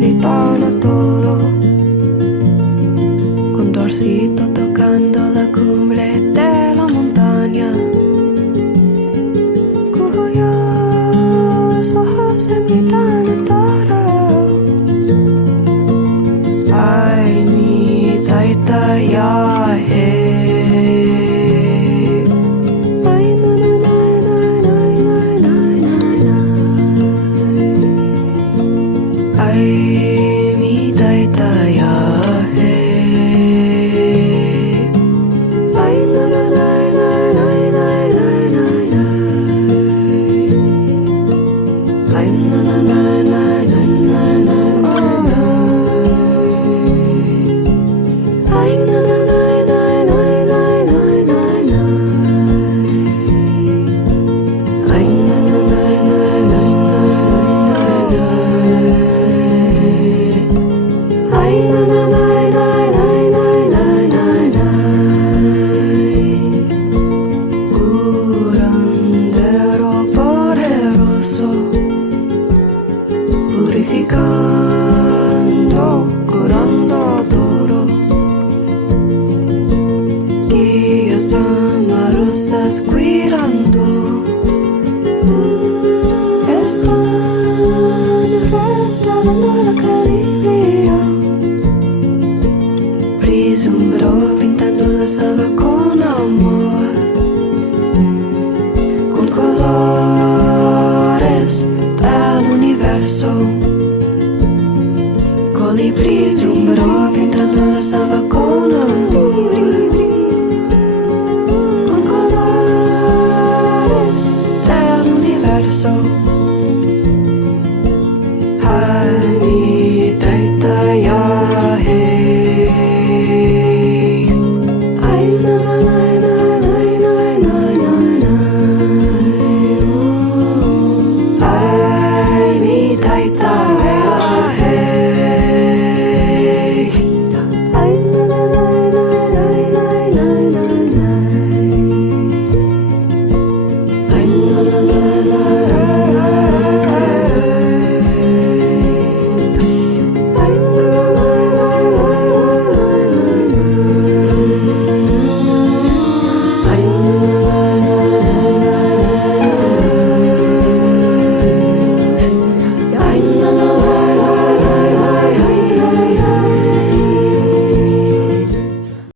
invitaban a todo. Condorcito tocando la cumbre de la montaña, cuyos ojos invitan a todo. Ay, mi taita ya hey. Ay, na na na na na na na na na. Ay, mi taita ya hey. Ay, na na na na na na na na na. Ay, na na na na na na na na. Ay, na na na na na na na na na. Ay, na na na na na na na na. Ay, na na na na na na na na na. Curandero poderoso, purificando, curando todo. Guías amorosas cuidando, están restaurando el equilibrio. Prisumbró pintando la selva con amor, con colores del universo. Colibrí zumbró pintando la selva con amor, con colores del universo. Ay, mi taita ya hey. Ay, na na na na na na na na na. Ay, mi taita ya hey. Ay, na na na na na na na na na. Ay, na na na na.